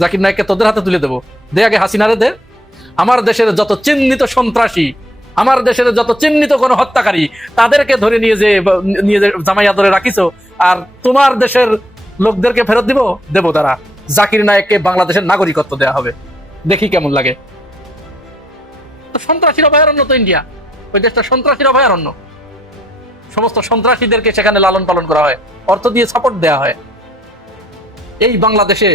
জাকির নায়ককে তোদের হাতে তুলে দেবো। দে আগে হাসিনারে দে। আমার দেশের যত চিহ্নিত সন্ত্রাসী, আমার দেশের যত চিহ্নিত কোনো হত্যাকারী, তাদেরকে ধরে নিয়ে যে নিয়ে যে জামাই আদরে রাখিছো, আর তোমার দেশের লোকদেরকে ফেরত দিব, দেবো তারা। জাকির নায়ককে বাংলাদেশের নাগরিকত্ব দেওয়া হবে। দেখি কেমন লাগে। সন্ত্রাসীর অভয়ারণ্য তো ইন্ডিয়া। ওই দেশটা সন্ত্রাসীর অভয়ারণ্য। সমস্ত সন্ত্রাসীদেরকে সেখানে লালন পালন করা হয়। অর্থ দিয়ে সাপোর্ট দেওয়া হয়। এই বাংলাদেশে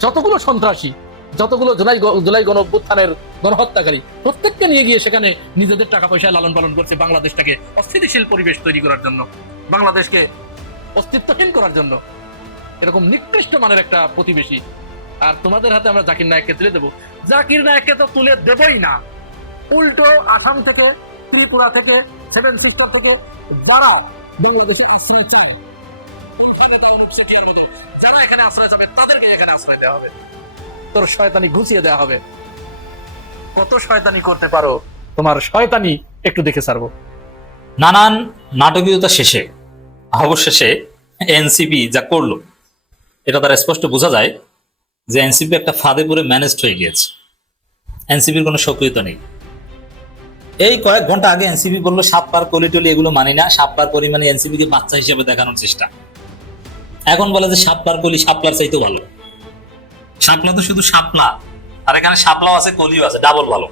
যতগুলো সন্ত্রাসী, যতগুলো জুলাই জুলাই গণ গণহত্যাকারী, প্রত্যেককে নিয়ে গিয়ে সেখানে নিজেদের টাকা পয়সা লালন পালন করছে বাংলাদেশটাকে অস্থিতিশীল পরিবেশ তৈরি করার জন্য, বাংলাদেশকে অস্তিত্বহীন করার জন্য। এরকম নিকৃষ্ট মানের একটা প্রতিবেশী। আর তোমাদের হাতে আমরা জাকির নায়ককে তুলে দেবো। জাকির নায়ককে তো তুলে দেবই না। উল্টো আসাম থেকে, ত্রিপুরা থেকে, সেভেন সিস্টার থেকে, যারাও বাংলাদেশে আশ্রয় চায়। যারা এখানে আশ্রয় যাবে, তাদেরকে এখানে আশ্রয় দেওয়া হবে। তোর শয়তানি ঘুচিয়ে দেওয়া হবে। কত শয়তানি করতে পারো, তোমার শয়তানি একটু দেখে ছাড়বো। নানান নাটকীয়তা শেষে, অবশেষে এনসিপি যা করল, এটা তার স্পষ্ট বোঝা যায় যে এনসিপি একটা ফাঁদে পড়ে ম্যানেজড হয়ে গিয়েছে। এনসিপির কোনো সক্রিয়তা নেই। এই কয়েক ঘণ্টা আগে এনসিপি বলল, সাত পার কলিটলি এগুলো মানি না, সাত পার পরিমাণে এনসিপি কে বাচ্চা হিসেবে দেখানোর চেষ্টা। এখন বলে যে সাত পার কলি সাপলার চাইতেও ভালো। শাপলা তো শুধু শাপলা, আর এখানে শাপলাও আছে, কলিও আছে ডাবল ভালো।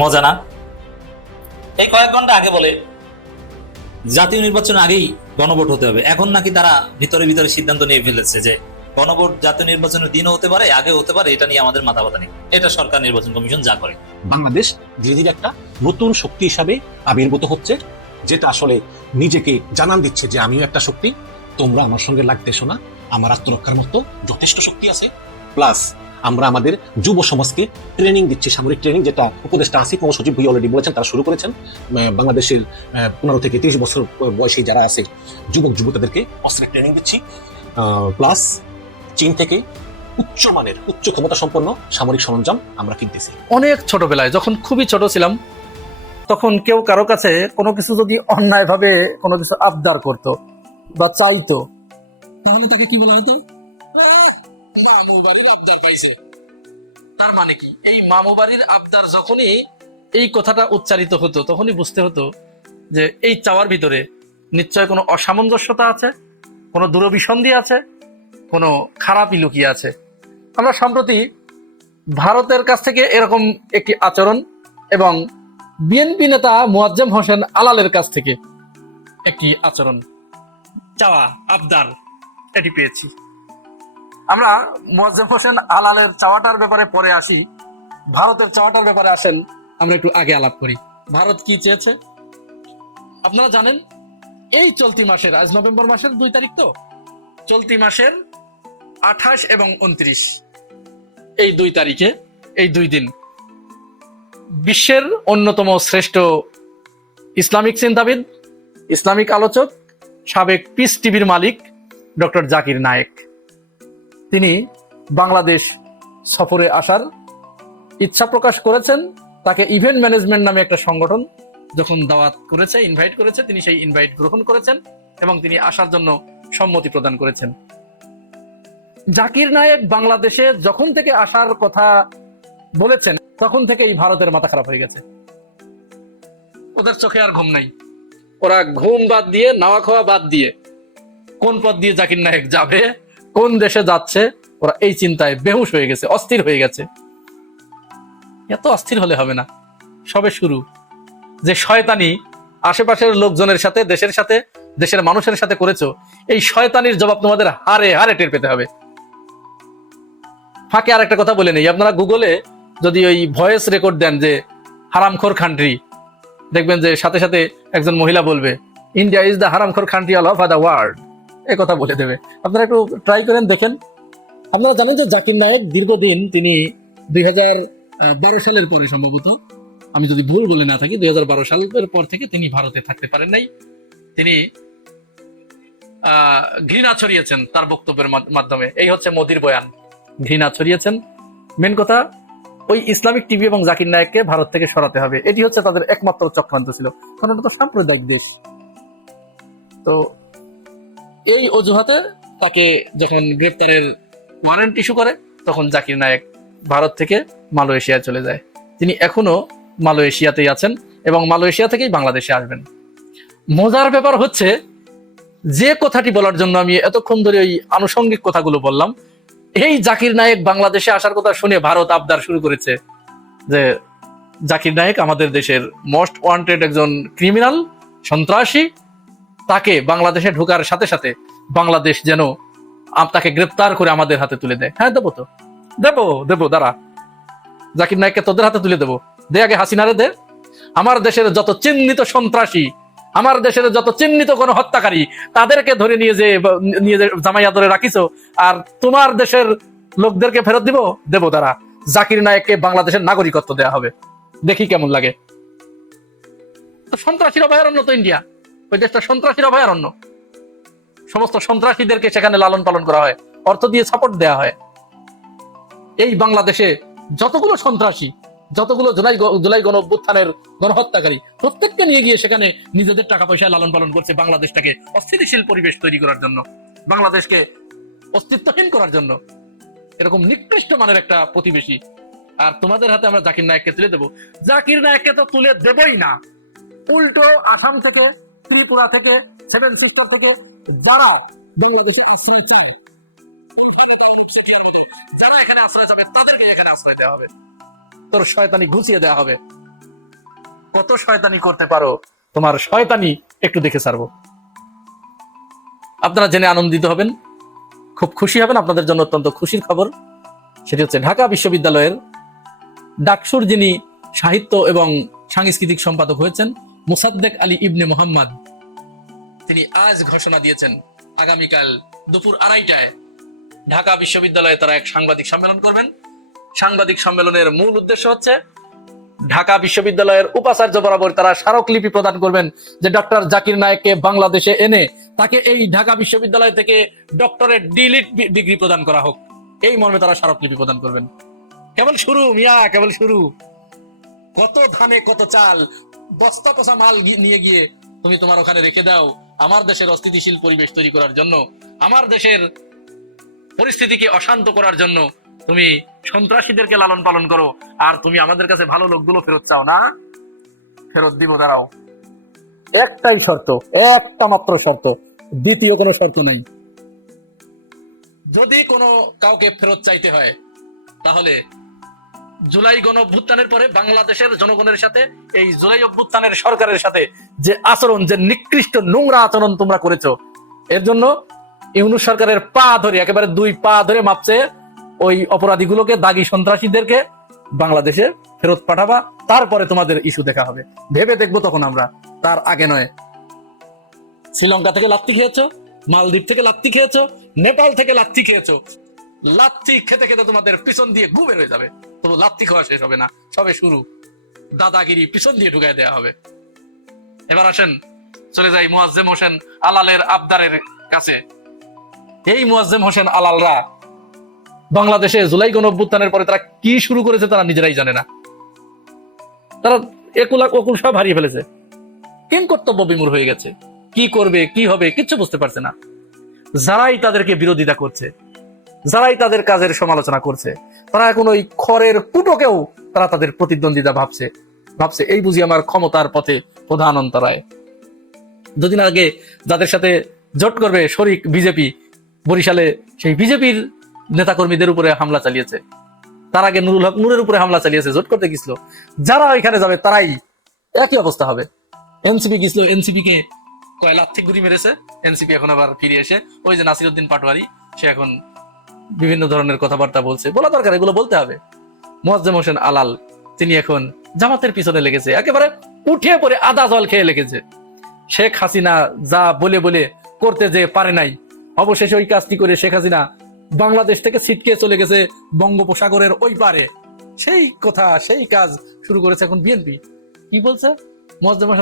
মজা না? এই কয়েক ঘণ্টা আগে বলে, জাতীয় নির্বাচন আগেই গণভোট হতে হবে। এখন নাকি তারা ভিতরে ভিতরে সিদ্ধান্ত নিয়ে ফেলেছে যে গণভোট জাতীয় নির্বাচনের দিনও হতে পারে আগে হতে পারে, এটা নিয়ে আমাদের মাথা ব্যথা নেই। এটা সরকার নির্বাচন কমিশন যা করে। বাংলাদেশ ধীরে ধীরে একটা নতুন শক্তি হিসাবে আবির্ভূত হচ্ছে, যেটা আসলে নিজেকে জানান দিচ্ছে যে আমিও একটা শক্তি। তোমরা আমার সঙ্গে লাগতেছো না। আমার আত্মরক্ষার মতো যথেষ্ট শক্তি আছে। প্লাস, আমরা আমাদের যুব সমাজকে ট্রেনিং দিচ্ছি, সামরিক ট্রেনিং যেটা উপদেষ্টা আসিফ ও সচিব ভুই অলরেডি বলেছেন, তারা শুরু করেছেন। বাংলাদেশের পনেরো থেকে তিরিশ বছর বয়সী যারা আছে, যুবক, যুবতীদেরকে অস্ত্রের ট্রেনিং দিচ্ছি। প্লাস, চীন থেকে উচ্চমানের উচ্চ ক্ষমতা সম্পন্ন সামরিক সরঞ্জাম আমরা কিনতেছি। অনেক ছোটবেলায়, যখন খুবই ছোট ছিলাম, তখন কেউ কারও কাছে কোনো কিছু যদি অন্যায়ভাবে কোনো কিছু আবদার করত বা চাইতো। তাহলে তাকে কি বলা হতো? তার মানে কি? এই মামুবাড়ির আবদার যখনই এই কথাটা উচ্চারিত হতো তখনই বুঝতে হতো যে এই চাওয়ার ভিতরে নিশ্চয় কোনো অসামঞ্জস্যতা আছে কোনো দূরভিসন্ধি আছে কোনো খারাপই লুকিয়ে আছে। আমরা সম্প্রতি ভারতের কাছ থেকে এরকম একটি আচরণ এবং বিএনপি নেতা মোয়াজ্জেম হোসেন আলালের কাছ থেকে একটি আচরণ চাওয়া আবদার এটি পেয়েছি। আমরা মোয়াজ্জেম হোসেন আলালের চাওয়াটার ব্যাপারে পরে আসি। ভারতের চাওয়াটার ব্যাপারে আসেন আমরা একটু আগে আলাপ করি। ভারত কি চেয়েছে? আপনারা জানেন এই চলতি মাসের আজ নভেম্বর মাসের দুই তারিখ তো? চলতি মাসের আঠাশ এবং উনত্রিশ। এই দুই তারিখে এই দুই দিন। বিশ্বের অন্যতম শ্রেষ্ঠ ইসলামিক চিন্তাবিদ ইসলামিক আলোচক সাবেক পিস টিভির মালিক ডক্টর জাকির নায়েক। তিনি বাংলাদেশ সফরে আসার ইচ্ছা প্রকাশ করেছেন। তাকে ইভেন্ট ম্যানেজমেন্ট নামে একটা সংগঠন যখন দাওয়াত করেছে ইনভাইট করেছে, তিনি সেই ইনভাইট গ্রহণ করেছেন এবং তিনি আসার জন্য সম্মতি প্রদান করেছেন। জাকির নায়েক বাংলাদেশে যখন থেকে আসার কথা বলেছেন, তখন থেকে এই ভারতের মাথা খারাপ হয়ে গেছে। ওদের চোখে আর ঘুম নাই। ওরা ঘুম বাদ দিয়ে, নাওয়া খাওয়া বাদ দিয়ে কোন পথ দিয়ে জাকির নায়ক যাবে, কোন দেশে যাচ্ছে, ওরা এই চিন্তায় বেহুশ হয়ে গেছে, অস্থির হয়ে গেছে। এত অস্থির হলে হবে না। সবে শুরু। যে শয়তানি আশেপাশের লোকজনের সাথে, দেশের সাথে, দেশের মানুষের সাথে করেছ, এই শয়তানির জবাব তোমাদের হারে হারে টের পেতে হবে। ফাঁকে আর একটা কথা বলে নেই। আপনারা গুগলে যদি ওই ভয়েস রেকর্ড দেন যে হারামখোর কান্ট্রি দেখবেন যে সাথে সাথে একজন মহিলা বলবে India is the হারামখোর country all of a the world এ কথা বলে দেবে। আপনারা একটু ট্রাই করেন, দেখেন। আপনারা জানেন যে জাকির নায়েক দীর্ঘদিন তিনি দুই বারো সালের পরে সম্ভবত, আমি যদি ভুল বলে না থাকি, দুই হাজার বারো সালের পর থেকে তিনি ভারতে থাকতে পারেন নাই। তিনি ঘৃণা ছড়িয়েছেন তার বক্তব্যের মাধ্যমে। এই হচ্ছে মোদির বয়ান। ঘৃণা ছড়িয়েছেন। মেন কথা ওই ইসলামিক টিভি এবং জাকির নায়ককে ভারত থেকে সরাতে হবে। এটি হচ্ছে তাদের একমাত্র চক্রান্ত ছিল। কারণ ওটা তো সাম্প্রদায়িক দেশ। তো এই অজুহাতে তাকে যখন গ্রেপ্তারের ওয়ারেন্ট ইস্যু করে, তখন জাকির নায়েক ভারত থেকে মালয়েশিয়ায় চলে যায়। তিনি এখনও মালয়েশিয়াতেই আছেন এবং মালয়েশিয়া থেকেই বাংলাদেশে আসবেন। মজার ব্যাপার হচ্ছে, যে কথাটি বলার জন্য আমি এতক্ষণ ধরে ওই আনুষঙ্গিক কথাগুলো বললাম এই জাকির নায়েক বাংলাদেশে আসার কথা শুনে ভারত আবদার শুরু করেছে যে জাকির নায়েক আমাদের দেশের মোস্ট ওয়ান্টেড একজন ক্রিমিনাল সন্ত্রাসী। তাকে বাংলাদেশে ঢোকার সাথে সাথে বাংলাদেশ যেন তাকে গ্রেপ্তার করে আমাদের হাতে তুলে দেয়। হ্যাঁ দেবো তো। দেবো দেবো, দাঁড়া। জাকির নায়েককে তোদের হাতে তুলে দেবো। দে আগে হাসিনারে দে। আমার দেশের যত চিহ্নিত সন্ত্রাসী আমার দেশের যত চিহ্নিত কোন হত্যাকারী, তাদেরকে ধরে নিয়ে যে নিয়ে যে জামাইয়া ধরে রাখিছো, আর তোমার দেশের লোকদেরকে ফেরত দিব, দেব তারা জাকির নায়ককে বাংলাদেশের নাগরিকত্ব দেওয়া হবে। দেখি কেমন লাগে। সন্ত্রাসীর অভয়ারণ্য তো ইন্ডিয়া। ওই দেশটা সন্ত্রাসীর অভয়ারণ্য। সমস্ত সন্ত্রাসীদেরকে সেখানে লালন পালন করা হয়। অর্থ দিয়ে সাপোর্ট দেওয়া হয়। এই বাংলাদেশে যতগুলো সন্ত্রাসী যতগুলো জুলাই জুলাই গণ অভ্যুত্থানের গণহত্যাকারী প্রত্যেককে নিয়ে গিয়ে সেখানে নিজেদের টাকা পয়সা লালন পালন করছে বাংলাদেশটাকে অস্থিতিশীল পরিবেশ তৈরি করার জন্য, বাংলাদেশকে অস্তিত্বহীন করার জন্য। এরকম নিকৃষ্ট মানের একটা প্রতিবেশী। আর তোমাদের হাতে আমরা জাকির নায়ককে তুলে দেবো। জাকির নায়ককে তো তুলে দেবই না। উল্টো আসাম থেকে, ত্রিপুরা থেকে, সেভেন সিস্টার থেকে যারাও বাংলাদেশে আশ্রয় চায়। যারা এখানে আশ্রয় চাবে তাদেরকে এখানে আশ্রয় দেওয়া হবে। তোর শয়তানি ঘুষিয়ে দেওয়া হবে? কত শয়তানি করতে পারো? তোমার শয়তানি একটু দেখে ছাড়বো। আপনারা জেনে আনন্দিত হবেন, খুব খুশি হবেন, আপনাদের জন্য অত্যন্ত খুশির খবর। সেটি হচ্ছে ঢাকা বিশ্ববিদ্যালয়ের ডাকসুর যিনি সাহিত্য এবং সাংস্কৃতিক সম্পাদক হয়েছেন, মুসাদ্দেক আলী ইবনে মোহাম্মদ, তিনি আজ ঘোষণা দিয়েছেন, আগামীকাল দুপুর আড়াইটায় ঢাকা বিশ্ববিদ্যালয়ে তারা এক সাংবাদিক সম্মেলন করবেন। সাংবাদিক সম্মেলনের মূল উদ্দেশ্য হচ্ছে ঢাকা বিশ্ববিদ্যালয়ের উপাচার্য বরাবর তারা স্মারকলিপি প্রদান করবেন যে ডক্টর জাকির নায়েককে বাংলাদেশে এনে তাকে এই ঢাকা বিশ্ববিদ্যালয় থেকে ডক্টরেট ডিলিট ডিগ্রি প্রদান করা হোক। এই মর্মে তারা স্মারকলিপি প্রদান করবেন। কেবল শুরু, মিয়া, কেবল শুরু। কত ধানে কত চাল, বস্তা পচা মাল নিয়ে গিয়ে তুমি তোমার ওখানে রেখে দাও। আমার দেশের অস্থিতিশীল পরিবেশ তৈরি করার জন্য, আমার দেশের পরিস্থিতিকে অশান্ত করার জন্য তুমি সন্ত্রাসীদেরকে লালন পালন করো আর তুমি আমাদের কাছে ভালো লোকগুলো ফেরত চাও না? ফেরত দিব দাঁড়াও। একটাই শর্ত একটা মাত্র শর্ত দ্বিতীয় কোনো শর্ত নাই। যদি কোনো কাউকে ফেরত চাইতে হয় তাহলে জুলাই গণ অভ্যুত্থানের পরে বাংলাদেশের জনগণের সাথে এই জুলাই অভ্যুত্থানের সরকারের সাথে যে আচরণ যে নিকৃষ্ট নোংরা আচরণ তোমরা করেছ এর জন্য ইউনুস সরকারের পা ধরে একেবারে দুই পা ধরে মাপছে ওই অপরাধীগুলোকে, দাগি সন্ত্রাসীদেরকে বাংলাদেশে ফেরত পাঠাবা, তারপরে তোমাদের ইস্যু দেখা হবে। ভেবে দেখব তখন আমরা, তার আগে নয়। শ্রীলঙ্কা থেকে লাত্তি খেয়েছো, মালদ্বীপ থেকে লাত্তি খেয়েছো, নেপাল থেকে লাত্তি খেয়েছো। লাত্তি খেতে খেতে তোমাদের পিছন দিয়ে গু বের হয়ে যাবে। তবু লাত্তি খাওয়া শেষ হবে না, সবে শুরু। দাদাগিরি পিছন দিয়ে ঢুকাই দেওয়া হবে। এবার আসেন, চলে যাই মুয়াজ্জেম হোসেন আলালের আবদারের কাছে। এই মুয়াজ্জেম হোসেন আলালরা বাংলাদেশে জুলাই গণ অভ্যুত্থানের পরে তারা কি শুরু করেছে তারা নিজেরাই জানে না। তারা একুলা অকুল সব হারিয়ে ফেলেছে। কিং কর্তব্য বিমূর হয়ে গেছে? কি করবে, কি হবে, কিচ্ছু বুঝতে পারছে না। যারাই তাদেরকে বিরোধিতা করছে, যারাই তাদের কাজের সমালোচনা করছে, তারা এখন ওই খড়ের কুটোকেও তারা তাদের প্রতিদ্বন্দ্বিতা ভাবছে। ভাবছে, এই বুঝি আমার ক্ষমতার পথে প্রধান অন্তরায়। দুদিন আগে যাদের সাথে জোট করবে শরিক বিজেপি, বরিশালে সেই বিজেপির নেতাকর্মীদের উপরে হামলা চালিয়েছে। তার আগে নুরুল হক নূরের উপরে হামলা চালিয়েছে, জোট করতে গেছিল। যারা ওইখানে যাবে, তারাই একই অবস্থা হবে। এনসিপি গেছিল এনসিপি কে কয় লাথি গুড়ি মেরেছে। এনসিপি এখন আবার ফিরে এসে, ওই যে নাসিরুদ্দিন পাটোয়ারি, সে এখন বিভিন্ন ধরনের কথাবার্তা বলছে। বলা দরকার, এগুলো বলতে হবে। মোয়াজ্জেম হোসেন আলাল, তিনি এখন জামাতের পিছনে লেগেছে। একেবারে উঠে পড়ে আদা জল খেয়ে লেগেছে। শেখ হাসিনা যা বলে বলে করতে যে পারে নাই, অবশেষে ওই কাজটি করে শেখ হাসিনা বাংলাদেশ থেকে ছিটকে চলে গেছে বঙ্গোপসাগরের ওই পারে। সেই কথা, সেই কাজ শুরু করেছে এখন বিএনপি কি বলছে?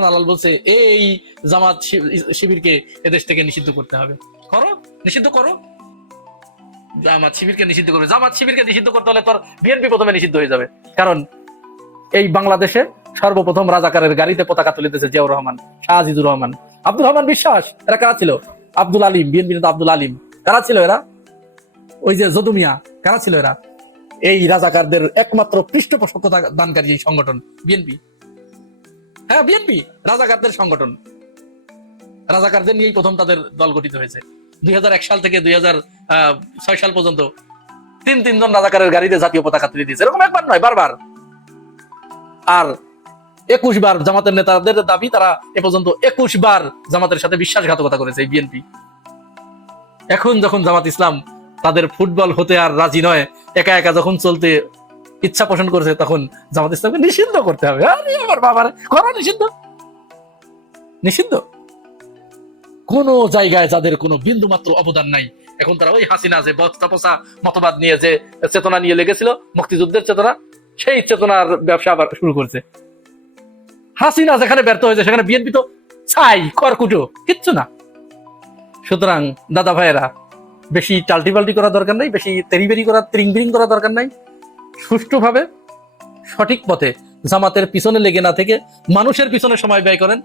আলাল বলছে, এই জামাত শিবিরকে এদেশ থেকে নিষিদ্ধ করতে হবে। করো, নিষিদ্ধ করো। জামাত শিবিরকে নিষিদ্ধ করবে। জামাত শিবিরকে নিষিদ্ধ করতে হলে তোর বিএনপি প্রথমে নিষিদ্ধ হয়ে যাবে। কারণ এই বাংলাদেশে সর্বপ্রথম রাজাকারের গাড়িতে পতাকা তুলিতেছে জিয়াউর রহমান, শাহ আজিজুর রহমান। আব্দুল রহমান বিশ্বাস, এরা কারা ছিল? আব্দুল আলিম বিএনপি নেতা আব্দুল আলিম। কারা ছিল এরা? ওই যে যদুমিয়া, কারা ছিল এরা? এই রাজাকারদের একমাত্র পৃষ্ঠপোষকতা দানকারী এই সংগঠন বিএনপি হ্যাঁ বিএনপি রাজাকারদের সংগঠন। রাজাকারদের নিয়েই প্রথম তাদের দল গঠিত হয়েছে। দুই সাল থেকে দুই সাল পর্যন্ত তিন তিনজন রাজাকারের গাড়িতে জাতীয় পতাকা তুলে দিয়েছে। এরকম একবার নয়, বারবার। আর একুশ বার জামাতের নেতাদের দাবি, তারা এ পর্যন্ত একুশ বার জামাতের সাথে বিশ্বাসঘাতকতা করেছে এই বিএনপি এখন যখন জামাত ইসলাম তাদের ফুটবল হতে আর রাজি নয়। একা একা যখন চলতে ইচ্ছা পোষণ করেছে, তখন জামাত ইসলামকে নিষিদ্ধ করতে হবে। আমার বাবার করা নিষিদ্ধ। নিষিদ্ধ? কোন জায়গায় যাদের কোনো বিন্দু মাত্র অবদান নাই। এখন তারা ওই হাসিনা যে বস্তা পোষা মতবাদ নিয়ে যে চেতনা নিয়ে লেগেছিল, মুক্তিযুদ্ধের চেতনা, সেই চেতনার ব্যবসা আবার শুরু করছে। হাসিনা যেখানে ব্যর্থ হয়েছে, সেখানে বিএনপি তো ছাই করকুটো কিচ্ছু না। সুতরাং দাদা ভাইয়েরা বেশি টাল্টি পাল্টি করা দরকার নাই, বেশি তেরিবেরি করা ত্রিং বিরিং করা দরকার নাই। সুষ্ঠুভাবে, সঠিক পথে জামাতের পিছনে লেগে না থেকে মানুষের পিছনে সময় ব্যয় করেন,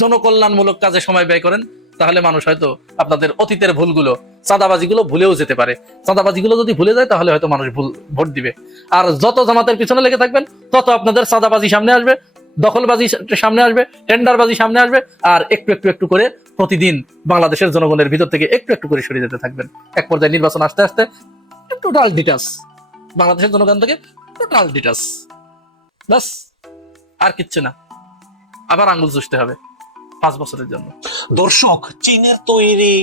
জনকল্যাণমূলক কাজে সময় ব্যয় করেন, তাহলে মানুষ হয়তো আপনাদের অতীতের ভুলগুলো, চাঁদাবাজিগুলো ভুলেও যেতে পারে। চাঁদাবাজিগুলো যদি ভুলে যায়, তাহলে হয়তো মানুষ ভুল, ভোট দিবে। আর যত জামাতের পিছনে লেগে থাকবেন, তত আপনাদের চাঁদাবাজি সামনে আসবে, দখলবাজি সামনে আসবে, টেন্ডারবাজি সামনে আসবে, আর একটু একটু একটু করে প্রতিদিন বাংলাদেশের জনগণের ভিতর থেকে একটু একটু করে সরে যেতে থাকবেন। এক পর্যায়ে নির্বাচন আসতে আসতে টোটাল ডিটাস বাংলাদেশের জনগণ থেকে টোটাল ডিটাস ব্যাস, আর কিচ্ছু না। আবার আঙ্গুল চুষতে হবে। পাঁচ বছরের জন্য। দর্শক, চীনের তৈরি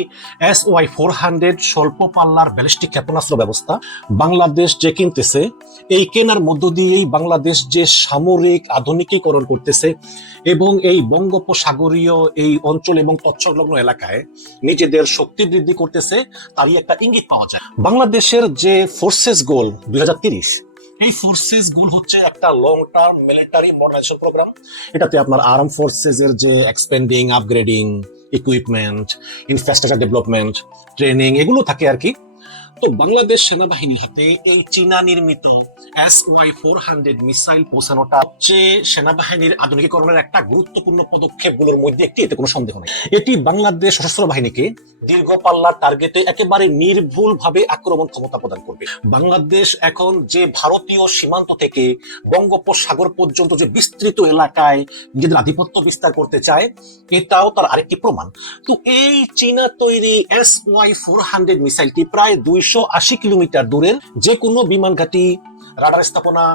এস ওয়াই ফোর হান্ড্রেড স্বল্প পাল্লার ব্যালিস্টিক ক্ষেপণাস্ত্র ব্যবস্থা বাংলাদেশ যে কিনতেছে, এই কেনার মধ্য দিয়েই বাংলাদেশ যে সামরিক আধুনিকীকরণ করতেছে এবং এই বঙ্গোপসাগরীয় এই অঞ্চল এবং তৎসংলগ্ন এলাকায় নিজেদের শক্তি বৃদ্ধি করতেছে, তারই একটা ইঙ্গিত পাওয়া যায়। বাংলাদেশের যে ফোর্সেস গোল দুই এই ফোর্সেস গুল হচ্ছে একটা long term military modernization program এটাতে আপনার আর্ম ফোর্সেস এর যে expending upgrading equipment infrastructure development training এগুলো থাকে আর কি। তো বাংলাদেশ সেনাবাহিনী হাতে এই চীনা নির্মিত S Y four hundred missile পৌঁছানোটা হচ্ছে সেনাবাহিনীর আধুনিকীকরণের একটা গুরুত্বপূর্ণ পদক্ষেপগুলোর মধ্যে একটি। এতে কোনো সন্দেহ নেই। এটি বাংলাদেশ সশস্ত্র বাহিনীকে দীর্ঘ পাল্লার টার্গেটে একেবারে নির্ভুল ভাবে আক্রমণ ক্ষমতা প্রদান করবে। বাংলাদেশ এখন যে ভারতীয় সীমান্ত থেকে বঙ্গোপসাগর পর্যন্ত যে বিস্তৃত এলাকায় নিজেদের আধিপত্য বিস্তার করতে চায়, এটাও তার আরেকটি প্রমাণ। তো এই চীনা তৈরি এস ওয়াই ফোর হান্ড্রেড মিসাইলটি প্রায় দুইশো আশি কিলোমিটার দূরের যে কোনো বিমান ঘাঁটি, রাডার স্থাপনা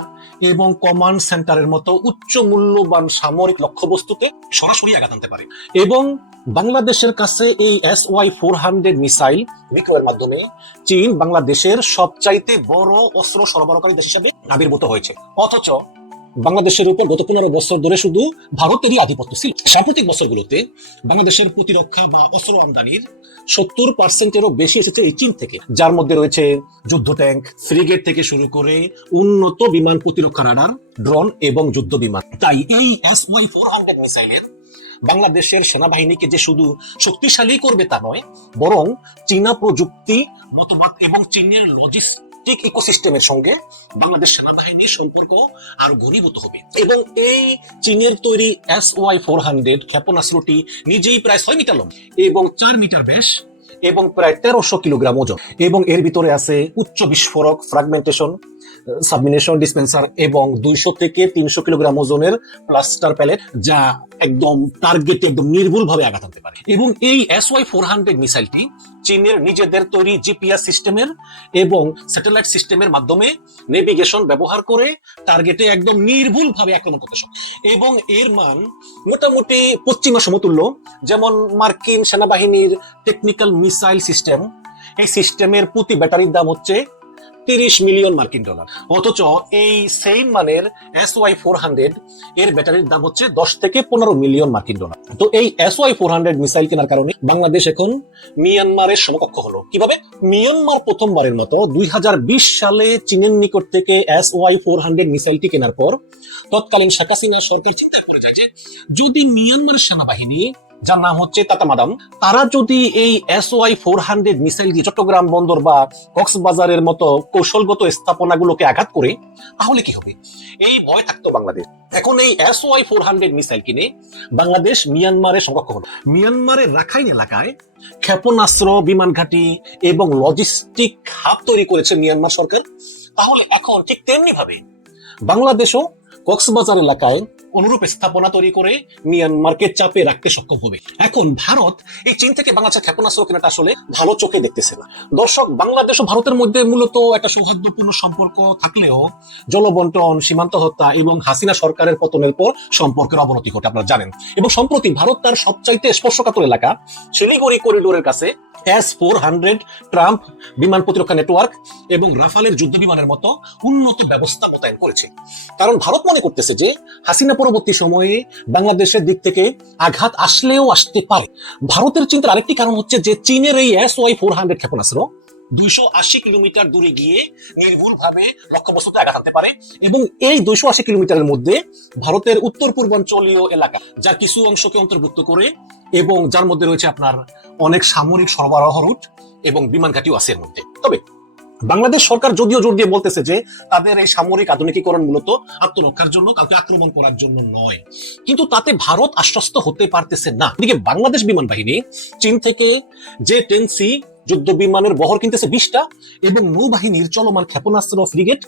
এবং কমান্ড সেন্টারের মতো উচ্চ মূল্যবান সামরিক লক্ষ্যবস্তুতে সরাসরি আঘাত আনতে পারে। এবং বাংলাদেশের কাছে এই S Y four hundred missile বিক্রয়ের মাধ্যমে চীন বাংলাদেশের সবচাইতে বড় অস্ত্র সরবরাহকারী দেশ হিসাবে আবির্ভূত হয়েছে। অথচ বাংলাদেশের উপর গত পনেরো বছর ধরে শুধু ভারতেরই আধিপত্য ছিল। সাম্প্রতিক বছরগুলোতে বাংলাদেশের প্রতিরক্ষা বা অস্ত্র আমদানির সত্তর পার্সেন্টেরও বেশি এসেছে এই চীন থেকে। যার মধ্যে রয়েছে যুদ্ধ ট্যাঙ্ক, ফ্রিগেট থেকে শুরু করে উন্নত বিমান প্রতিরক্ষা রাডার, ড্রোন এবং যুদ্ধ বিমান। তাই এই এস ওয়াই ফোর হান্ড্রেড মিসাইলের বাংলাদেশের সেনাবাহিনীকে যে শুধু শক্তিশালী করবে তা নয়, বরং চীনা প্রযুক্তি, মতবাদ এবং চীনের লজিস্টিক ইকোসিস্টেমের সঙ্গে বাংলাদেশ সেনাবাহিনীর সম্পর্ক আরও ঘনীভূত হবে। এবং এই চীনের তৈরি এস ওয়াই ফোর হান্ড্রেড ক্ষেপণাস্ত্রটি নিজেই প্রায় ছয় মিটার লম্বা এবং চার মিটার ব্যাস এবং প্রায় তেরোশো কিলোগ্রাম ওজন। এবং এর ভিতরে আছে উচ্চ বিস্ফোরক ফ্রাগমেন্টেশন সাবমিনেশন ডিসপেন্সার এবং দুইশো থেকে তিনশো কিলোগ্রাম ওজনের প্লাস্টার প্যালেট যা একদম টার্গেটে একদম নির্ভুল ভাবে আঘাত আনতে পারে। এবং এই এস ওয়াই ফোর হান্ড্রেড মিসাইলটি চীনের নিজেদের তৈরি জিপিএস সিস্টেমের এবং স্যাটেলাইট সিস্টেমের মাধ্যমে নেভিগেশন ব্যবহার করে টার্গেটে একদম নির্ভুল ভাবে আক্রমণ করতে সক্ষম। এবং এর মান মোটামুটি পশ্চিমা সমতুল্য, যেমন মার্কিন সেনাবাহিনীর টেকনিক্যাল মিসাইল সিস্টেম এই সিস্টেমের প্রতি ব্যাটারির দাম হচ্ছে তিরিশ মিলিয়ন মার্কিন ডলার। অথচ এই সেম মানের এস ওয়াই ফোর হান্ড্রেড এর ব্যাটারির দাম হচ্ছে দশ থেকে পনেরো মিলিয়ন মার্কিন ডলার। তো এই S Y four hundred missile কেনার কারণে বাংলাদেশ এখন মিয়ানমারের সমকক্ষ হলো। কীভাবে? মিয়ানমার প্রথমবারের মতো দুই হাজার বিশ সালে চীনের নিকট থেকে এস ওয়াই ফোর হান্ড্রেড মিসাইলটি কেনার পর তৎকালীন শেখ হাসিনা সরকার চিন্তা করে যায় যে যদি মিয়ানমার সেনাবাহিনী যার নাম হচ্ছে টাটা মাদাম। তারা যদি এই S Y four hundred missile দিয়ে চট্টগ্রাম বন্দর বা কক্সবাজারের মতো কৌশলগত স্থাপনাগুলোকে আঘাত করে, তাহলে কি হবে? এই ভয় থাকতো বাংলাদেশ। এখন এই S Y four hundred missile কিনে বাংলাদেশ মিয়ানমারের সমকক্ষ হলো মিয়ানমারের রাখাইন এলাকায় ক্ষেপণাস্ত্র, বিমান ঘাঁটি এবং লজিস্টিক হাব তৈরি করেছে মিয়ানমার সরকার। তাহলে এখন ঠিক তেমনি ভাবে বাংলাদেশও কক্সবাজার এলাকায় অনুরূপ স্থাপনা তৈরি করে মিয়ানমারকে চাপে রাখতে সক্ষম হবে। এখন ভারত এই চীন থেকে বাংলাদেশের ক্ষেপণাস্ত্র কেনাটা আসলে ভালো চোখে দেখতেছে না। দর্শক, বাংলাদেশ ও ভারতের মধ্যে মূলত একটা সৌহার্দ্যপূর্ণ সম্পর্ক থাকলেও জলবন্টন, সীমান্ত হত্যা এবং হাসিনা সরকারের পতনের পর সম্পর্কের অবনতি ঘটে, আপনারা জানেন। এবং সম্প্রতি ভারত তার সবচাইতে স্পর্শকাতর এলাকা শিলিগুড়ি করিডোরের কাছে এস ফোর হান্ড্রেড ট্রাম্প বিমান প্রতিরক্ষা নেটওয়ার্ক এবং রাফালের যুদ্ধ বিমানের মতো উন্নত ব্যবস্থা মোতায়েন করেছে। কারণ ভারত মনে করতেছে যে, হাসিনা পরবর্তী সময়ে বাংলাদেশের দিক থেকে আঘাত আসলেও আসতে পারে। ভারতের চিন্তার আরেকটি কারণ হচ্ছে যে, চীনের এই এস ওয়াই ফোর হান্ড্রেড ক্ষেপণাস্ত্র দুইশো আশি কিলোমিটার দূরে গিয়ে নির্ভুল ভাবে লক্ষ্যবস্তুতে আঘাত আনতে পারে এবং এই দুইশো আশি কিলোমিটারের মধ্যে ভারতের উত্তর পূর্বাঞ্চলীয় এলাকা, যার কিছু অংশকে অন্তর্ভুক্ত করে এবং যার মধ্যে রয়েছে আপনার অনেক সামরিক সরবরাহ রুট এবং বিমান ঘাটিও আছে এর মধ্যে। তবে বাংলাদেশ সরকার যদিও জোর দিয়ে বলতেছে যে তাদের এই সামরিক আধুনিকীকরণ মূলত আত্মরক্ষার জন্য কাউকে আক্রমণ করার জন্য নয়। কিন্তু তাতে ভারত আশ্বস্ত হতে পারতেছে না। এদিকে বাংলাদেশ বিমান বাহিনী চীন থেকে যে টেন সি যুদ্ধ বিমানের বহর কিনতেছে বিশটা এবং নৌবাহিনীর চলমান ক্ষেপণাস্ত্র ফ্রিগেট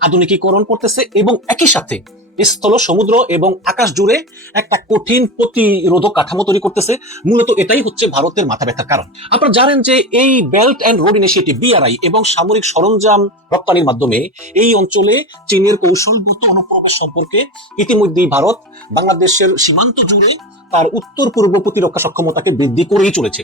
আধুনিকীকরণ করতেছে এবং একই সাথে স্থল, সমুদ্র এবং আকাশ জুড়ে একটা কঠিন প্রতিরোধক কাঠামো তৈরি করতেছে। মূলত এটাই হচ্ছে ভারতের মাথা ব্যথার কারণ। আপনারা জানেন যে এই belt and road initiative BRI এবং সামরিক সরঞ্জাম রপ্তানির মাধ্যমে এই অঞ্চলে চীনের কৌশলগত অনুপ্রবেশ সম্পর্কে ইতিমধ্যেই ভারত বাংলাদেশের সীমান্ত জুড়ে তার উত্তর পূর্ব প্রতিরক্ষা সক্ষমতাকে বৃদ্ধি করেই চলেছে।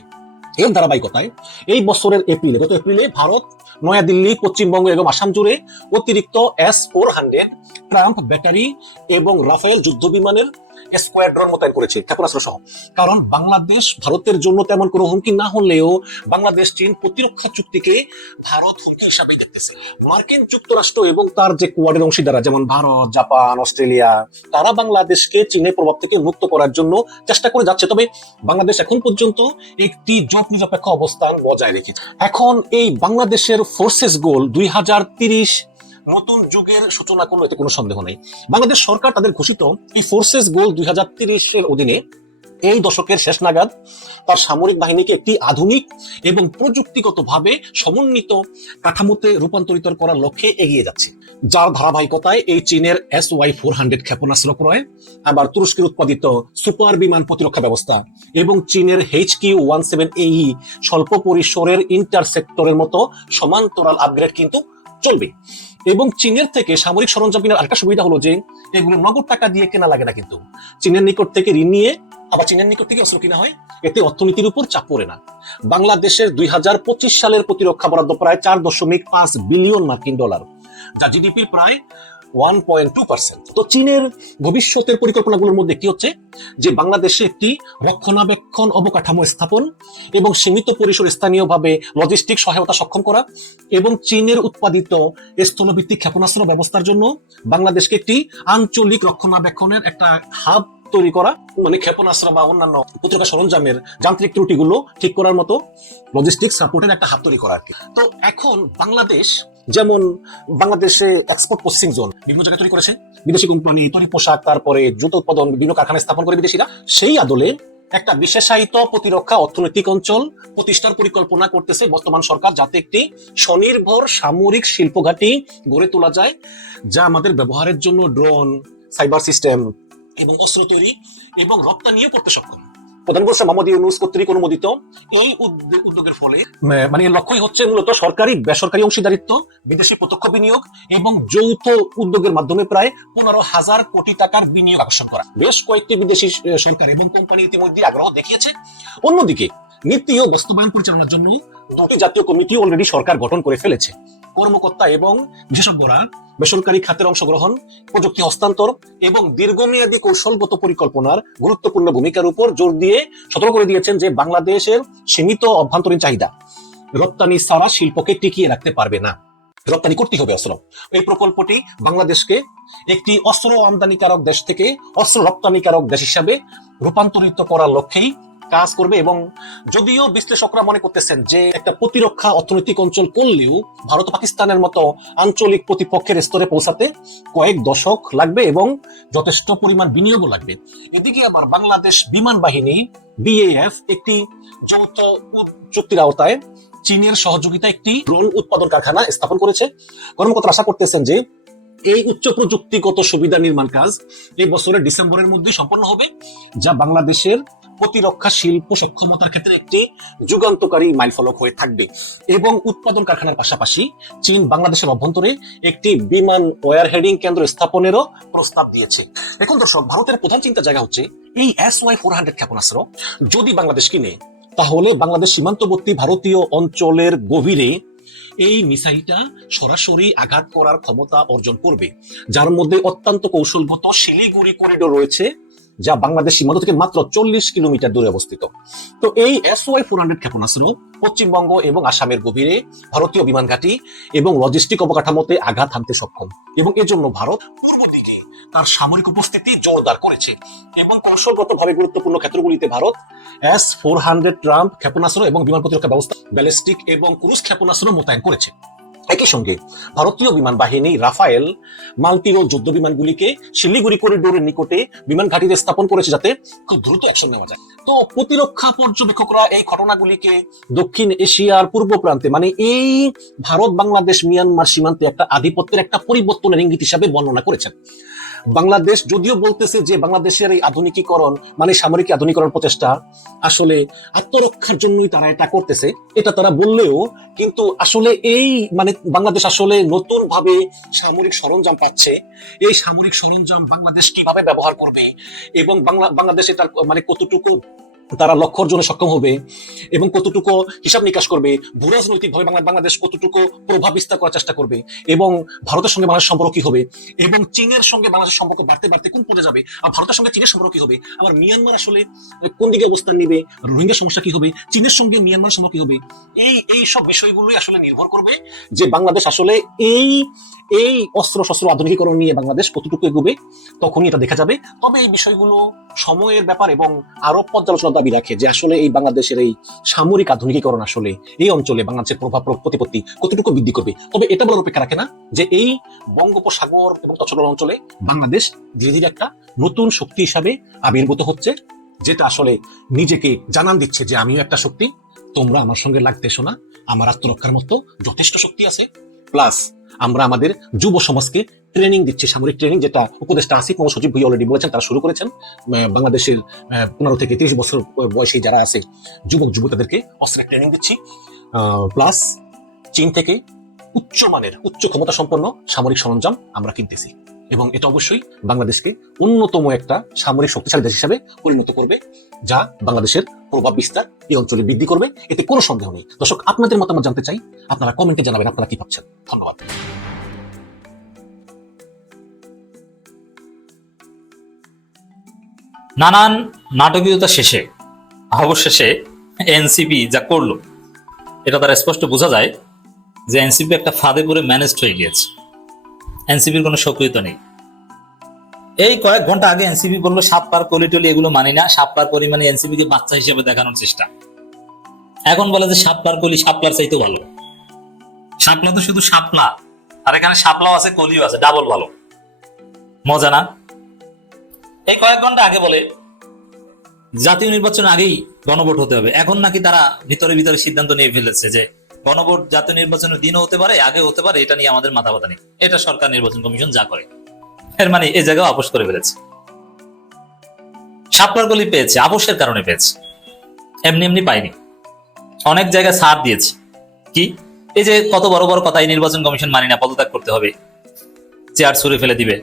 এর ধারাবাহিকতায়। এই বছরের এপ্রিলে, গত এপ্রিলে ভারত, নয়াদিল্লি, পশ্চিমবঙ্গ এবং আসাম জুড়ে অতিরিক্ত S four hundred Triumph battery এবং রাফেল যুদ্ধ বিমানের স্কোয়াড্রন মোতায়েন করেছে, ক্ষেপণাস্ত্র সহ। কারণ বাংলাদেশ ভারতের জন্য তেমন কোনো হুমকি না হলেও বাংলাদেশ, চীন প্রতিরক্ষা চুক্তিকে ভারত হুমকি হিসাবে দেখতেছে। মার্কিন যুক্তরাষ্ট্র এবং তার যে কোয়াডের অংশীদারা যেমন ভারত, জাপান, অস্ট্রেলিয়া, তারা বাংলাদেশকে চীনের প্রভাব থেকে মুক্ত করার জন্য চেষ্টা করে যাচ্ছে। তবে বাংলাদেশ এখন পর্যন্ত একটি জোট নিরপেক্ষ অবস্থান বজায় রেখেছে। এখন এই বাংলাদেশের ফোর্সেস গোল দুই হাজার তিরিশ নতুন যুগের সূচনা কোনো এতে কোনো সন্দেহ নেই। বাংলাদেশ সরকার তাদের ঘোষিত এই ফোর্সেস গোল দুই হাজার তিরিশের অধীনে এই দশকের শেষ নাগাদ তার সামরিক বাহিনীকে একটি আধুনিক এবং প্রযুক্তিগতভাবে সমন্বিত কাঠামোতে রূপান্তরিত করার লক্ষ্যে এগিয়ে যাচ্ছে, যার ধারাবাহিকতায় এই চীনের এস ওয়াই ফোর হান্ড্রেড ক্ষেপণাস্ত্র ক্রয়, আবার তুরস্কের উৎপাদিত সুপার বিমান প্রতিরক্ষা ব্যবস্থা এবং চীনের এইচ কিউ ওয়ান সেভেন এই স্বল্প পরিসরের ইন্টারসেক্টরের মতো সমান্তরাল আপগ্রেড কিন্তু চলবে এবং চীনের থেকে সামরিক সরঞ্জাম কেনার আরেকটা সুবিধা হলো যে, এগুলো নগদ টাকা দিয়ে কেনা লাগে না কিন্তু। চীনের নিকট থেকে ঋণ নিয়ে, আবার চীনের নিকট থেকে অস্ত্র কিনা হয়, এতে অর্থনীতির উপর চাপ পড়ে না। বাংলাদেশের দুই হাজার পঁচিশ সালের প্রতিরক্ষা বরাদ্দ প্রায় চার দশমিক পাঁচ বিলিয়ন মার্কিন ডলার, যা জিডিপির প্রায় ওয়ান পয়েন্ট টু পার্সেন্ট তো চীনের ভবিষ্যতের পরিকল্পনাগুলোর মধ্যে কি হচ্ছে? যে বাংলাদেশে একটি রক্ষণাবেক্ষণ অবকাঠামো স্থাপন এবং সীমিত পরিসর স্থানীয়ভাবে লজিস্টিক সহায়তা সক্ষম করা এবং চীনের উৎপাদিত স্থলভিত্তিক ক্ষেপণাস্ত্র ব্যবস্থার জন্য বাংলাদেশকে একটি আঞ্চলিক রক্ষণাবেক্ষণের একটা হাব তৈরি করা মানে ক্ষেপণাস্ত্র বা অন্যান্য প্রতিরক্ষা সরঞ্জামের যান্ত্রিক ত্রুটিগুলো ঠিক করার মতো লজিস্টিক সাপোর্টের একটা হাব তৈরি করা আর কি। তো এখন বাংলাদেশ যেমন বাংলাদেশে এক্সপোর্ট প্রসেসিং জোন বিভিন্ন জায়গায় তৈরি করেছে। বিদেশি কোম্পানি তৈরি পোশাক, তারপরে জুতো উৎপাদন, বিভিন্ন কারখানা স্থাপন করে বিদেশিরা। সেই আদলে একটা বিশেষায়িত প্রতিরক্ষা অর্থনৈতিক অঞ্চল প্রতিষ্ঠার পরিকল্পনা করতেছে বর্তমান সরকার যাতে একটি স্বনির্ভর সামরিক শিল্প ঘাঁটি গড়ে তোলা যায়, যা আমাদের ব্যবহারের জন্য ড্রোন সাইবার সিস্টেম এবং অস্ত্র তৈরি এবং রপ্তানিও করতে সক্ষম। প্রধানমন্ত্রী মোহাম্মদ ইউনুস কর্তৃক অনুমোদিত। এই উদ্যোগের ফলে মানে লক্ষ্যই হচ্ছে মূলত সরকারি, বেসরকারি অংশীদারিত্ব, বিদেশি প্রত্যক্ষ বিনিয়োগ এবং যৌথ উদ্যোগের মাধ্যমে প্রায় পনেরো হাজার কোটি টাকার বিনিয়োগ আকর্ষণ করা। বেশ কয়েকটি বিদেশি সরকার এবং কোম্পানি ইতিমধ্যে আগ্রহ দেখিয়েছে। অন্যদিকে, নীতি ও বাস্তবায়ন পরিচালনার জন্য দুটি জাতীয় কমিটি অলরেডি সরকার গঠন করে ফেলেছে। কর্মকর্তা এবং বিশেষজ্ঞরা বেসরকারি খাতের অংশগ্রহণ, প্রযুক্তি হস্তান্তর এবং দীর্ঘমেয়াদী কৌশলগত পরিকল্পনার গুরুত্বপূর্ণ ভূমিকার উপর জোর দিয়ে সতর্ক করে দিয়েছেন যে বাংলাদেশের সীমিত অভ্যন্তরীণ চাহিদা রপ্তানি ছাড়া শিল্পকে টিকিয়ে রাখতে পারবে না। রপ্তানি করতে হবে অস্ত্র। এই প্রকল্পটি বাংলাদেশকে একটি অস্ত্র আমদানিকারক দেশ থেকে অস্ত্র রপ্তানিকারক দেশ হিসাবে রূপান্তরিত করার লক্ষ্যেই কাজ করবে এবং যদিও বিশ্লেষকরা মনে করতেছেন যে একটা প্রতিরক্ষা অর্থনৈতিক অঞ্চল করলেও ভারত পাকিস্তানের মতো আঞ্চলিক প্রতিপক্ষের স্তরে পৌঁছাতে কয়েক দশক লাগবে এবং যথেষ্ট পরিমাণ বিনিয়োগও লাগবে। এদিকে আবার বাংলাদেশ বিমান বাহিনী, বিএএফ, একটি যৌথ চুক্তির আওতায় চীনের সহযোগিতা একটি ড্রোন উৎপাদন কারখানা স্থাপন করেছে। কর্মকর্তা আশা করতেছেন যে এই উচ্চ প্রযুক্তিগত সুবিধা নির্মাণ কাজ এই বছরের ডিসেম্বরের মধ্যে সম্পন্ন হবে, যা বাংলাদেশের প্রতিরক্ষা শিল্প সক্ষমতার ক্ষেত্রে একটি যুগান্তকারী মাইলফলক হয়ে থাকবে এবং উৎপাদন কারখানার পাশাপাশি চীন বাংলাদেশের অভ্যন্তরে একটি বিমান ওয়ার হেডিং কেন্দ্র স্থাপনেরও প্রস্তাব দিয়েছে। এখন দর্শক, ভারতের প্রধান চিন্তা জায়গা হচ্ছে এই এস ওয়াই ফোর হান্ড্রেড ক্ষেপণাস্ত্র। যদি বাংলাদেশ কিনে, তাহলে বাংলাদেশ সীমান্তবর্তী ভারতীয় অঞ্চলের গভীরে এই মিসাইলটা সরাসরি আঘাত করার ক্ষমতা অর্জন করবে, যার মধ্যে অত্যন্ত কৌশলগত শিলিগুড়ি করিডোর রয়েছে, যা বাংলাদেশ সীমান্ত থেকে মাত্র চল্লিশ কিলোমিটার দূরে অবস্থিত। তো এই এস ওয়াই ফোর হান্ড্রেড ক্ষেপণাস্ত্র পশ্চিমবঙ্গ এবং আসামের গভীরে ভারতীয় বিমান ঘাঁটি এবং লজিস্টিক অবকাঠামোতে আঘাত হানতে সক্ষম এবং এজন্য ভারত পূর্ব দিকে তার সামরিক উপস্থিতি জোরদার করেছে এবং কৌশলগতভাবে গুরুত্বপূর্ণ ক্ষেত্রগুলিতে Bharat S four hundred Triumph ক্ষেপণাস্ত্র এবং বিমান প্রতিরক্ষা ব্যবস্থা, ব্যালিস্টিক এবং ক্রুজ ক্ষেপণাস্ত্র মোতায়েন করেছে। একই সঙ্গে ভারতীয় বিমান বাহিনী রাফায়েল মাল্টিরোল যুদ্ধ বিমানগুলিকে শিলিগুড়ি করিডোরের নিকটে বিমান ঘাঁটিতে স্থাপন করেছে যাতে খুব দ্রুত অ্যাকশন নেওয়া যায়। তো প্রতিরক্ষা পর্যবেক্ষকরা এই ঘটনাগুলিকে দক্ষিণ এশিয়ার পূর্ব প্রান্তে মানে এই ভারত বাংলাদেশ মিয়ানমার সীমান্তে একটা আধিপত্যের একটা পরিবর্তনের ইঙ্গিত হিসাবে বর্ণনা করেছেন। বাংলাদেশ, যদিও বলতেছে যে বাংলাদেশের এই আধুনিকীকরণ মানে সামরিক আধুনিকরণ প্রচেষ্টা আসলে আত্মরক্ষার জন্যই তারা এটা করতেছে। এটা তারা বললেও কিন্তু আসলে এই মানে বাংলাদেশ আসলে নতুন ভাবে সামরিক সরঞ্জাম পাচ্ছে। এই সামরিক সরঞ্জাম বাংলাদেশ কীভাবে ব্যবহার করবে এবং বাংলা, বাংলাদেশ এটার মানে কতটুকু তারা লক্ষ্য অর্জনে সক্ষম হবে এবং কতটুকু হিসাব নিকাশ করবে ভূরাজনৈতিক ভাবে বাংলাদেশ কতটুকু প্রভাব বিস্তার করার চেষ্টা করবে এবং ভারতের সঙ্গে বাংলাদেশ সম্পর্ক কি হবে এবং চীনের সঙ্গে বাংলাদেশের সম্পর্ক বাড়তে বাড়তে কোন পর্যায়ে যাবে আর ভারতের সঙ্গে চীনের সম্পর্ক কি হবে? আবার মিয়ানমার আসলে কোন দিকে অবস্থান নেবে রোহিঙ্গা সমস্যা কি হবে? চীনের সঙ্গে মিয়ানমার সম্পর্ক কি হবে? এই এই সব বিষয়গুলোই আসলে নির্ভর করবে যে বাংলাদেশ আসলে এই এই অস্ত্র শস্ত্র আধুনিকীকরণ নিয়ে বাংলাদেশ কতটুকু এগোবে, তখনই এটা দেখা যাবে। তবে এই বিষয়গুলো সময়ের ব্যাপার এবং আরও পর্যালোচনার দাবি রাখে যে আসলে এই বাংলাদেশের এই সামরিক আধুনিকীকরণ আসলে এই অঞ্চলে বাংলাদেশের প্রভাব প্রতিপত্তি কতটুকু বৃদ্ধি করবে। তবে এটা বলার অপেক্ষা রাখে না যে এই বঙ্গোপসাগর এবং তৎসল অঞ্চলে বাংলাদেশ ধীরে ধীরে একটা নতুন শক্তি হিসাবে আবির্ভূত হচ্ছে, যেটা আসলে নিজেকে জানান দিচ্ছে যে আমিও একটা শক্তি, তোমরা আমার সঙ্গে লাগতেছো না, আমার আত্মরক্ষার মতো যথেষ্ট শক্তি আছে। প্লাস আমরা আমাদের যুব সমাজকে ট্রেনিং দিচ্ছি, সামরিক ট্রেনিং যেটা উপদেষ্টা আসিফ মোহাম্মদ সচিব ভুই অলরেডি বলেছেন, তারা শুরু করেছেন। বাংলাদেশের পনেরো থেকে তিরিশ বছর বয়সে যারা আছে, যুবক, যুবতীদেরকে অস্ত্রের ট্রেনিং দিচ্ছি। প্লাস চীন থেকে উচ্চ মানের, উচ্চ ক্ষমতা সম্পন্ন সামরিক সরঞ্জাম আমরা কিনতেছি। এবং এটা অবশ্যই বাংলাদেশকে অন্যতম একটা সামরিক শক্তিশালী দেশ হিসাবে পরিণত করবে, যা বাংলাদেশের প্রভাব বিস্তার এই অঞ্চলে বৃদ্ধি করবে। এতে কোনো সন্দেহ নেই। দর্শক, আপনাদের মতামত জানতে চাই, আপনারা কমেন্টে জানাবেন আপনারা কি ভাবছেন। ধন্যবাদ। নানান নাটকীয়তা শেষে, অবশেষে এনসিপি যা করল, এটা তারা স্পষ্ট বোঝা যায় যে এনসিপি একটা ফাঁদে পরে ম্যানেজড হয়ে গিয়েছে। এনসিপির কোনো সক্রিয়তা নেই। এই কয়েক ঘণ্টা আগে এনসিপি বলল সাপ পার কলি টলি এগুলো মানি না সাপ পার কলি মানে এনসিপি কে বাচ্চা হিসেবে দেখানোর চেষ্টা। এখন বলে যে সাপ পার কলি সাপলার চাইতেও ভালো। সাপলা তো শুধু সাপলা আর এখানে সাপলাও আছে, কলিও আছে ডাবল ভালো। মজা না? এই কয়েক ঘণ্টা আগে বলে, জাতীয় নির্বাচন আগেই গণভোট হতে হবে। এখন নাকি তারা ভিতরে ভিতরে সিদ্ধান্ত নিয়ে ফেলেছে যে গণভোট জাতীয় নির্বাচনের দিনও হতে পারে আগে হতে পারে, এটা নিয়ে আমাদের মাথা ব্যথা নেই। এটা সরকার নির্বাচন কমিশন যা করে। এর মানে এই জায়গাও আপোষ করে ফেলেছে। সাপলার গলি পেয়েছে, আপোষের কারণে পেয়েছে। এমনি এমনি পাইনি অনেক জায়গায় ছাড় দিয়েছে। কি? এই যে কত বড় বড় কথা এই নির্বাচন কমিশন মানি না, পদত্যাগ করতে হবে। চেয়ার ছুড়ে ফেলে দিবে।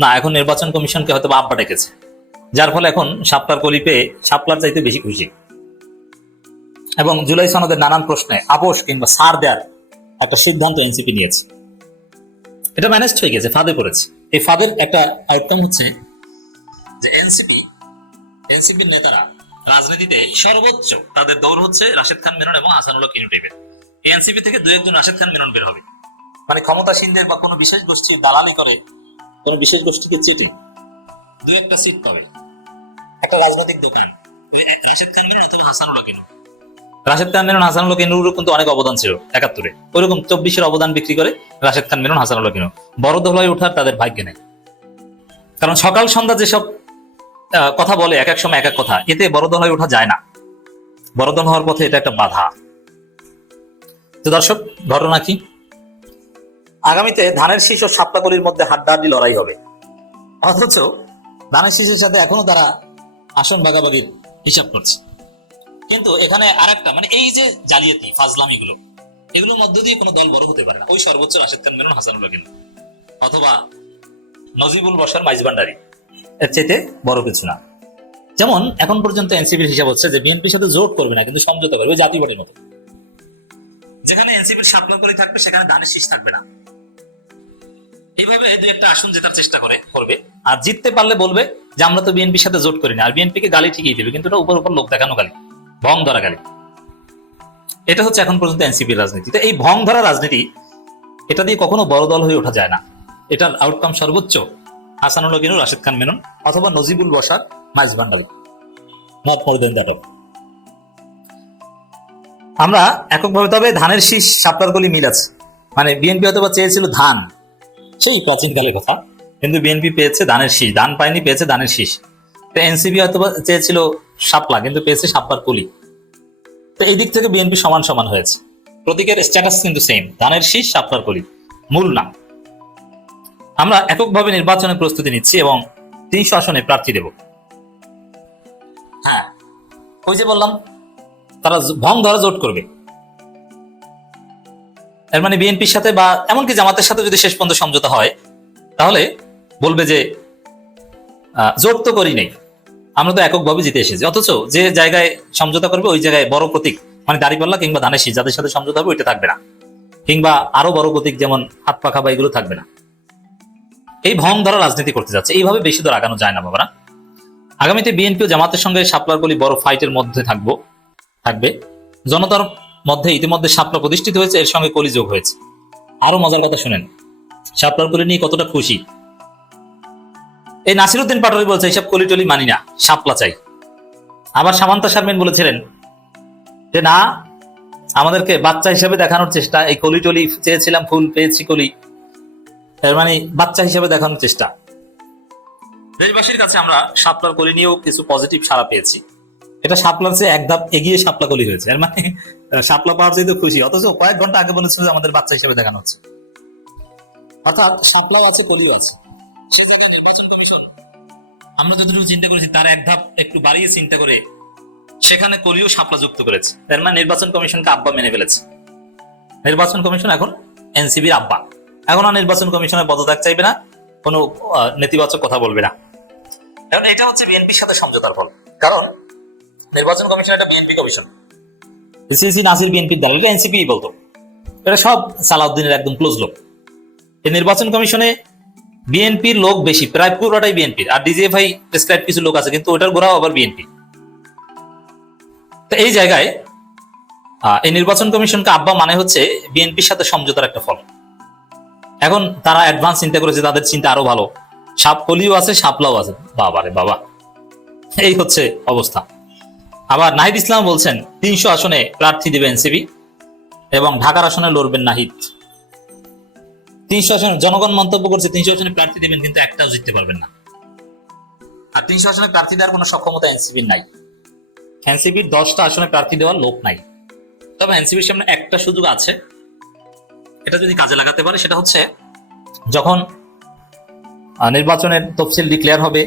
না, এখন নির্বাচন কমিশনকে হয়তো আব্বা ডেকেছে। যার ফলে এখন সাপলার কলি পেয়ে সাপলার চাইতে বেশি খুশি। এবং জুলাই সনদের নানান প্রশ্নে আপোষ কিংবা সার দেওয়ার একটা সিদ্ধান্ত এনসিপি নিয়েছে। এটা ম্যানেজ হয়ে গেছে ফাঁদে পড়েছে। এই ফাঁদের একটা আউটকাম হচ্ছে যে এনসিপি এনসিপির নেতারা রাজনীতিতে সর্বোচ্চ তাদের দৌড় হচ্ছে রাশেদ খান মেনন এবং আসানুল্লাহ কিনু টেপের এই এনসিপি থেকে দু একজন রাশেদ খান মেনন বের হবে। মানে ক্ষমতাসীনদের বা কোনো বিশেষ গোষ্ঠী দালালি করে, কোন বিশেষ গোষ্ঠীকে চেটে দু একটা সিট পাবে। একটা রাজনৈতিক দোকান। রাশেদ খান মেনন অথবা হাসানুল্লাহ কিনু রাশেদ খান, মেনন হাসানুল্লাহ কিনুরও কিন্তু অনেক অবদান ছিল একাত্তরে। ওইরকম চব্বিশের অবদান বিক্রি করে রাশেদ খান, মেনন হাসানুল্লাহ কিনু বড় দল হয়ে ওঠার তাদের ভাগ্যে নেই। কারণ সকাল সন্ধ্যা যেসব কথা বলে, এক এক সময় এক এক কথা, এতে বড় দল হয়ে ওঠা যায় না। বড় দল হওয়ার পথে এটা একটা বাধা। তো দর্শক, ঘটনা কি? আগামীতে ধানের শীষ ও সাপলাকলির মধ্যে হাড্ডাহাড্ডি লড়াই হবে। অথচ ধানের শীষের সাথে এখনও তারা আসন ভাগাভাগির হিসাব করছে। কিন্তু এখানে আরেকটা মানে এই যে জালিয়াতি, ফাজলামি গুলো, এগুলোর মধ্য দিয়ে কোনো দল বড় হতে পারে না। ওই সর্বোচ্চ রাশেদ খান মেনন হাসানুল্লাহ কিন্তু। অথবা নজিবুল বসার মাইজবান্ডারি এর চাইতে বড় কিছু না। যেমন, এখন পর্যন্ত এনসিপির হিসাব হচ্ছে যে বিএনপির সাথে জোট করবে না, কিন্তু সমঝোতা করবে জাতীয় পার্টির মতো। যেখানে এনসিপির সাপ্লাই করে থাকবে, সেখানে দানের শীষ থাকবে না। এইভাবে দুই একটা আসন জেতার চেষ্টা করে, করবে। আর জিততে পারলে বলবে যে আমরা তো বিএনপির সাথে জোট করি না, আর বিএনপিকে গালি ঠিকই দেবে, কিন্তু এটা উপর উপর লোক দেখানো গালি। ভং ধরা গালি। এটা হচ্ছে এখন পর্যন্ত এনসিপির রাজনীতি। তো এই ভং ধরা রাজনীতি, এটা দিয়ে কখনো বড় দল হয়ে ওঠা যায় না। এটার আউটকাম সর্বোচ্চ হাসানুল গিনু রাশেদ খান মেনন অথবা নজিবুল বসার মাইজ দ্যাট আমরা এককভাবে, তবে ধানের শীষ, সাপটার গলি মিল আছে। মানে বিএনপি হয়তো বা চেয়েছিল ধান। সেই প্রাচীনকালের কথা। কিন্তু বিএনপি পেয়েছে ধানের শীষ। ধান পায়নি, পেয়েছে ধানের শীষ। তো এনসিপি হয়তো চেয়েছিল শাপলা, কিন্তু পেয়েছে শাপলার কলি। তো এই দিক থেকে বিএনপি সমান সমান হয়েছে। প্রতীকের স্ট্যাটাস কিন্তু সেম ধানের শীষ শাপলার কলি। মূল না আমরা এককভাবে নির্বাচনের প্রস্তুতি নিচ্ছি এবং তিনশো আসনে প্রার্থী দেব। হ্যাঁ ওই যে বললাম, তারা ভং ধরা জোট করবে। এর মানে বিএনপির সাথে বা এমনকি জামাতের সাথে যদি শেষ পর্যন্ত সমঝোতা হয়, তাহলে বলবে যে জোট তো করি নেই। আমরা তো এককভাবে জিতে এসেছি। অথচ যে জায়গায় সমঝোতা করবে, ওই জায়গায় বড় প্রতীক মানে দাঁড়িপাল্লা কিংবা ধানের শীষ, যাদের সাথে সমঝোতা হবে, ওইটা থাকবে না। কিংবা আরও বড় প্রতীক যেমন হাত পাখা বা এগুলো থাকবে না। এই ভং ধরা রাজনীতি করতে যাচ্ছে। এইভাবে বেশি দূর আগানো যায় না, বাবারা। আগামীতে বিএনপি ও জামাতের সঙ্গে শাপলার গলি বড় ফাইটের মধ্যে থাকব, থাকবে। জনতার মধ্যে ইতিমধ্যে শাপলা প্রতিষ্ঠিত হয়েছে, এর সঙ্গে কলি যোগ হয়েছে। আরও মজার কথা শুনেন। শাপলার কলি নিয়ে কতটা খুশি? এই নাসিরুদ্দিন পাটোয়ারি বলছে এইসব কলি টলি মানি না, শাপলা চাই। আবার সামান্তা শারমিন বলেছিলেন যে, না, আমাদেরকে বাচ্চা হিসেবে দেখানোর চেষ্টা, এই কলি টলি চেয়েছিলাম, ফুল পেয়েছি কলি। এর মানে বাচ্চা হিসেবে দেখানোর চেষ্টা। দেশবাসীর কাছে আমরা সাপলার কলি নিয়েও কিছু পজিটিভ সাড়া পেয়েছি। এটা শাপলার চেয়ে এক ধাপ এগিয়ে সাপলা কলি হয়েছে। এর মানে শাপলা পাওয়ার চাইতে খুশি। অথচ কয়েক ঘণ্টা আগে বলেছিল যে, আমাদের বাচ্চা হিসেবে দেখানো হচ্ছে। অর্থাৎ শাপলাও আছে, কলিও আছে। সেই জায়গায় নির্বাচন আমরা যতটুকু চিন্তা করেছি তার এক ধাপ একটু বাড়িয়ে চিন্তা করে সেখানে কলিও শাপলা যুক্ত করেছে। এর মানে নির্বাচন কমিশনকে আব্বা মেনে ফেলেছে। নির্বাচন কমিশন এখন এনসিবির আব্বা। এখন আর নির্বাচন কমিশনের পদত্যাগ চাইবে না কোনো নেতিবাচক কথা বলবে না। এখন এটা হচ্ছে বিএনপির সাথে সমঝোতার ফল। কারণ নির্বাচন কমিশন এটা বিএনপি কমিশন। সিসি নাসির বিএনপির দল এটা এনসিপি বলতো। এটা সব সালাউদ্দিনের একদম ক্লোজ লোক এই নির্বাচন কমিশনে বিএনপির লোক বেশি, প্রায় পুরোটাই বিএনপির আর ডিজিএফআই প্রেসক্রাইব কিছু লোক আছে, কিন্তু ওটার গোড়াও আবার বিএনপি তো এই জায়গায় এই নির্বাচন কমিশনকে আব্বা মানে হচ্ছে বিএনপির সাথে সমঝোতার একটা ফল। এখন তারা অ্যাডভান্স চিন্তা করেছে তাদের চিন্তা আরও ভালো। সাপ কলিও আছে, সাপলাও আছে। বাবা রে বাবা। এই হচ্ছে অবস্থা। আবার নাহিদ ইসলাম বলছেন, তিনশো আসনে প্রার্থী দেবে এনসিপি এবং ঢাকার আসনে লড়বেন নাহিদ। তিনশো আসনে জনগণ মন্তব্য করছে তিনশো আসনে প্রার্থী দেবেন কিন্তু একটাও জিততে পারবেন না। আর তিনশো আসনে প্রার্থী দেওয়ার কোনো সক্ষমতা এনসিপির নাই। এনসিপির দশটা আসনে প্রার্থী দেওয়ার লোক নাই। তবে এনসিপির সামনে একটা সুযোগ আছে। এটা যদি কাজে লাগাতে পারে সেটা হচ্ছে যখন নির্বাচনের তফসিল ডিক্লেয়ার হবে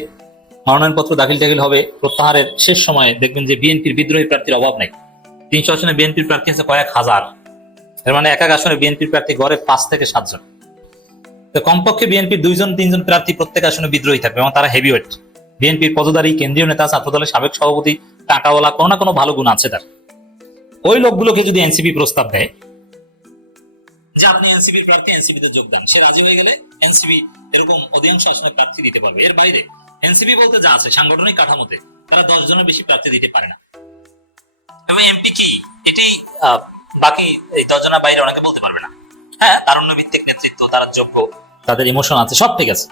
মনোনয়নপত্র দাখিল টাখিল হবে প্রত্যাহারের শেষ সময়ে দেখবেন যে বিএনপির বিদ্রোহী প্রার্থীর অভাব নেই। তিনশো আসনে বিএনপির প্রার্থী আছে কয়েক হাজার। এর মানে এক এক আসনে বিএনপির প্রার্থী গড়ে পাঁচ থেকে সাতজন। তো কমপক্ষে বিএনপির দুইজন তিনজন প্রার্থী প্রত্যেক আসনে বিদ্রোহী থাকবে এবং তারা হেভিওয়েট বিএনপির পদধারী কেন্দ্রীয় নেতা ছাত্রদলের সাবেক সভাপতি টাকাওয়ালা কোনো না কোনো ভালো গুণ আছে তার। ওই লোকগুলোকে যদি এনসিপি প্রস্তাব দেয় এনসিপি প্রার্থী এনসিপি যোগদান সে রাজি গেলে এনসিপি এরকম অধিকাংশ আসনে প্রার্থী দিতে পারবে। এর বাইরে এনসিপি বলতে যা আছে সাংগঠনিক কাঠামোতে তারা দশ জনের বেশি প্রার্থী দিতে পারে না। তবে এমপি কি? এটি বাকি এই দশ জনের বাইরে অনেকে বলতে পারবে না। হ্যাঁ তারুণ্য ভিত্তিক নেতৃত্ব, তারা যোগ্য, তাদের ইমোশন আছে, সব ঠিক আছে।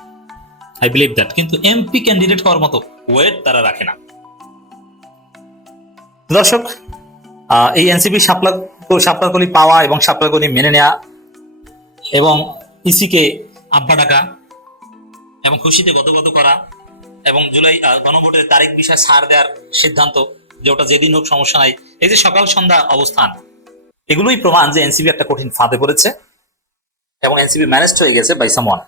আই বিলিভ দ্যাট কিন্তু এমপি ক্যান্ডিডেট মতো ওয়েট তারা রাখে না। দর্শক এই এনসিপি পাওয়া এবং মেনে এবং ইসিকে আব্বা ডাকা এবং খুশিতে গতগত করা এবং জুলাই গণভোটের তারিখ বিষয়ে ছাড় দেওয়ার সিদ্ধান্ত যে ওটা যেদিন হোক সমস্যা নাই, এই যে সকাল সন্ধ্যা অবস্থান, এগুলোই প্রমাণ যে এনসিপি একটা কঠিন ফাঁদে পড়েছে। এবং এনসিপি ম্যানেজড হয়ে গেছে বাই সামওয়ান